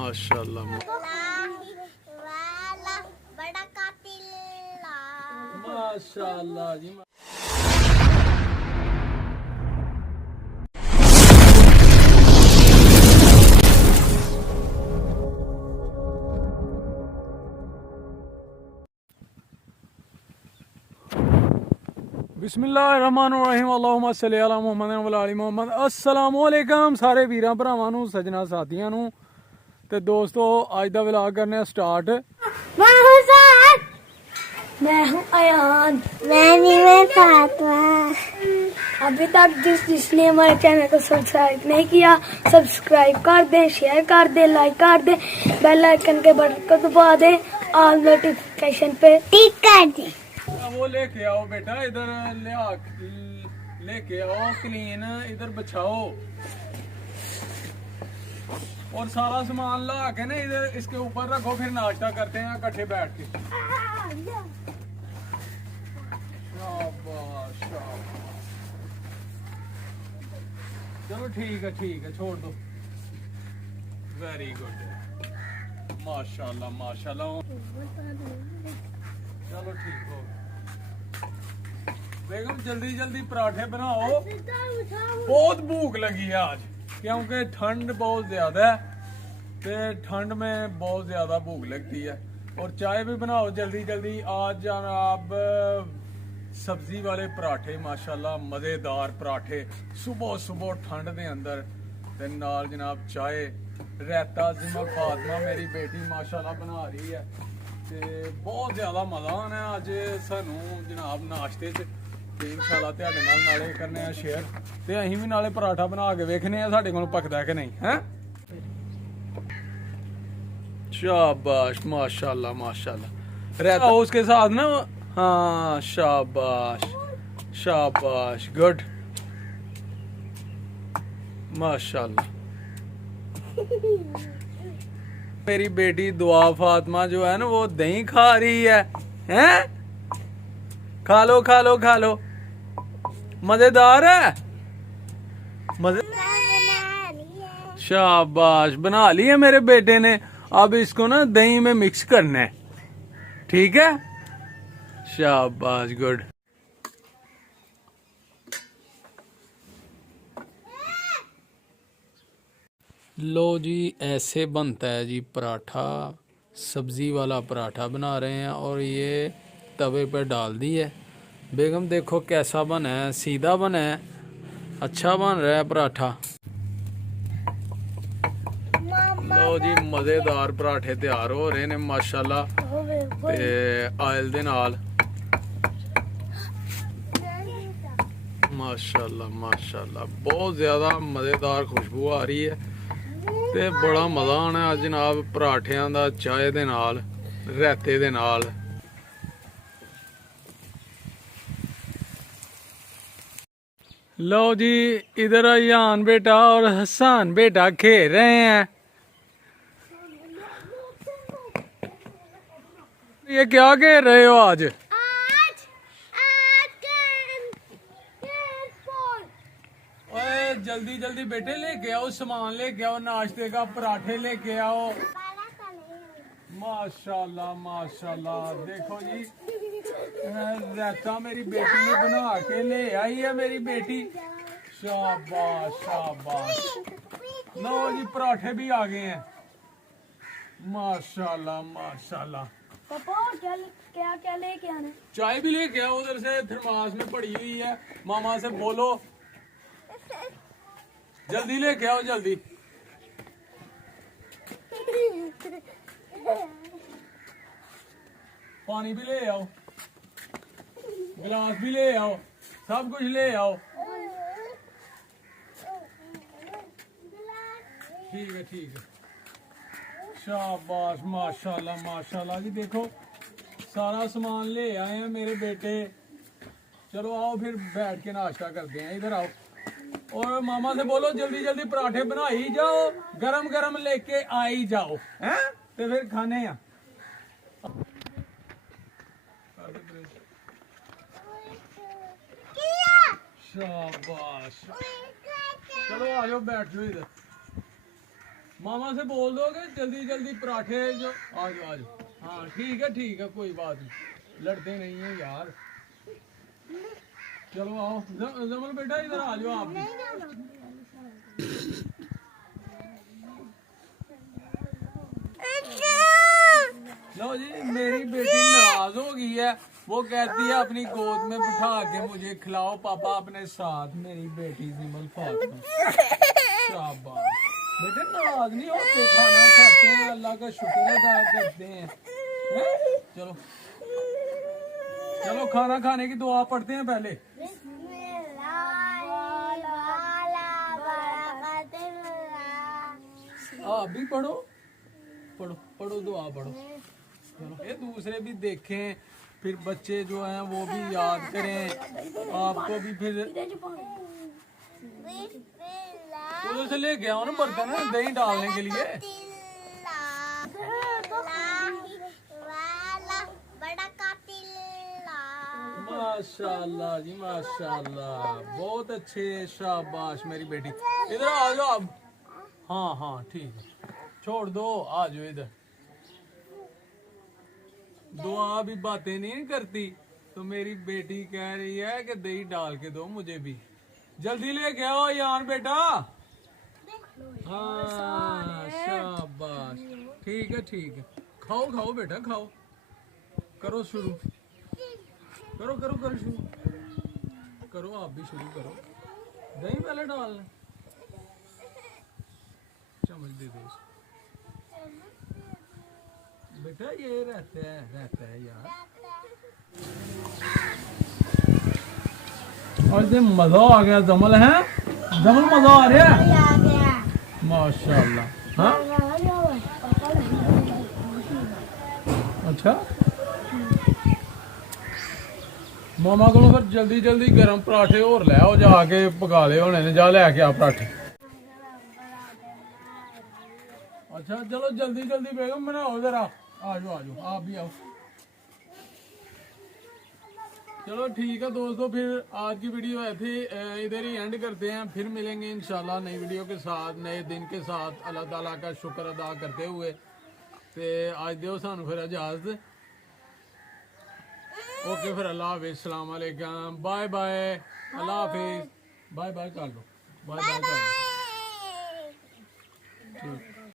माशाल्लाह बड़ा कातिल माशाल्लाह जी। बिस्मिल्लाहिर्रहमानिर्रहीम अल्लाहुम्मा सल्ली अला मुहम्मद व अला मुहम्मद। अस्सलाम वालेकुम सारे वीरां भरावां नूं, सजना साथियां नूं ते दोस्तों, अज दा व्लॉग करने स्टार्ट। मैं हूँ अयान। मैं फातिमा। अभी तक जिसने हमारे चैनल को सब्सक्राइब नहीं किया, सब्सक्राइब कर दें, शेयर कर दें, लाइक कर दें, बेल आइकन के बटन को दबा दें, ऑल नोटिफिकेशन पे टिक कर दें। वो लेके आओ बेटा, इधर लेके आओ क्लीन, इधर बिछाओ और सारा सामान ला के ना इधर इसके ऊपर रखो, फिर नाश्ता करते हैं इकट्ठे बैठ के। शाबाश शाबाश, चलो ठीक है छोड़ दो। वेरी गुड, माशाल्लाह माशाल्लाह। चलो ठीक हो। बेगम जल्दी जल्दी पराठे बनाओ, बहुत भूख लगी है आज क्योंकि ठंड बहुत ज्यादा है, तो ठंड में बहुत ज्यादा भूख लगती है। और चाय भी बनाओ जल्दी जल्दी। आज जनाब सब्जी वाले पराठे, माशाल्लाह मजेदार पराठे सुबह सुबह ठंड के अंदर, ते नाल जनाब चाय, रायता जिमा फातिमा मेरी बेटी माशाल्लाह बना रही है, ते बहुत ज्यादा मजा आना अज सानू जनाब नाश्ते च। ते इंशाल्लाह तुहाडे नाल नाले करने आ शेयर, ते अहीं भी नाले पराठा बना के वेखने आ साडे कोल पकदा कि नहीं है। शाबाश माशाल्लाह माशाल्लाह। रहता उसके साथ ना, हाँ शाबाश शाबाश, गुड माशाल्लाह। मेरी बेटी दुआ फातिमा जो है ना, वो दही खा रही है, हैं? खा लो खा लो खा लो, मजेदार है, मजे। शाबाश, बना ली है मेरे बेटे ने। अब इसको ना दही में मिक्स करना है, ठीक है? शाबाश, गुड। लो जी, ऐसे बनता है जी पराठा, सब्जी वाला पराठा बना रहे हैं और ये तवे पर डाल दी है। बेगम देखो कैसा बना है, सीधा बना है, अच्छा बन रहा है पराठा। लो जी, मजेदार पराठे तैयार हो रहे ने माशाल्लाह, ते आयल दे नाल। माशाल्लाह माशाल्लाह, बहुत ज्यादा मजेदार खुशबू आ रही है, ते बड़ा मजा आना है जनाब पराठियां दा, चाय दे नाल, रायते दे नाल। लो जी, इधर अयान बेटा और हसन बेटा खेल रहे हैं। ये क्या खेल रहे हो आज? ओए जल्दी जल्दी बेटे लेके आओ, सामान लेके आओ, नाश्ते का पराठे लेके आओ। माशाल्लाह माशाल्लाह, देखो जी रायता मेरी बेटी ने बना के ले आई है मेरी बेटी। शाबाश शाबाश। लो जी, पराठे भी आ गए हैं, माशाल्लाह माशाल्लाह। पापा क्या क्या लेके आना? चाय भी लेके आओ, उधर से थर्मास में पड़ी हुई है, मामा से बोलो जल्दी लेके आओ जल्दी। पानी भी ले आओ, गिलास भी ले आओ, सब कुछ ले आओ। ठीक है ठीक है, शाबाश माशाल्लाह माशाल्लाह जी। देखो सारा सामान ले आए हैं मेरे बेटे। चलो आओ फिर बैठ के नाश्ता करते हैं, इधर आओ। और मामा से बोलो जल्दी जल्दी पराठे बनाई जाओ, गरम गरम लेके आई जाओ, हैं? तो फिर खाने हैं। शाबाश, चलो आ जाओ बैठ जाओ इधर। मामा से बोल दो कि जल्दी जल्दी पराठे जो आ जाओ आ जाओ। हाँ ठीक है कोई बात नहीं, लड़ते नहीं है यार। चलो आओ जमल बेटा इधर आ जाओ आप भी। लो जी मेरी बेटी नाराज हो गई है, वो कहती है अपनी गोद में बिठा के मुझे खिलाओ पापा अपने साथ। मेरी बेटी जिमल फातिमा शाबाश बेटे, नाराज नहीं होते, खाना खाते हैं, अल्लाह का शुक्र अदा करते हैं। चलो चलो खाना खाने की दुआ पढ़ते हैं पहले। आप भी पढ़ो पढ़ो पढ़ो दुआ पढ़ो। चलो ये दूसरे भी देखें, फिर बच्चे जो हैं वो भी याद करें, आपको भी फिर उधर से ले गया ना बर्तन दही डालने के लिए। माशाल्लाह जी माशाल्लाह, बहुत अच्छे, शाबाश मेरी बेटी। इधर आ जाओ आप। हाँ ठीक है, छोड़ दो, आ जाओ इधर। दुआ भी बातें नहीं करती तो मेरी बेटी कह रही है कि दही डाल के दो मुझे भी। जल्दी लेके आओ यार बेटा। हाँ शाबाश, ठीक है, खाओ खाओ बेटा खाओ, करो शुरू, करो शुरू करो, आप भी शुरू करो। दही पहले डालना, चम्मच दे दो बेटा, ये रहता है यार। और ये मजा आ गया जमल है, जमल मजा आ रहा है माशाल्लाह। हाँ अच्छा मामा को फिर जल्दी जल्दी गर्म पराठे और ले आओ, जाके पका ले होने ने, जा लेके आ पराठे। अच्छा चलो जल्दी जल्दी बेगम बनाओ, जरा आ जाओ आप भी आओ। चलो ठीक है दोस्तों, फिर आज की वीडियो ऐसे इधर ही एंड करते हैं, फिर मिलेंगे इंशाल्लाह नई वीडियो के साथ, नए दिन के साथ, अल्लाह ताला का शुक्र अदा करते हुए। ते आज दो सानू फिर इजाजत। ओके फिर अल्लाह हाफिज़, अस्सलाम वालेकुम, बाय बाय, अल्लाह हाफिज़, बाय बाय कर लो, बाय बाय कर लो। ठीक।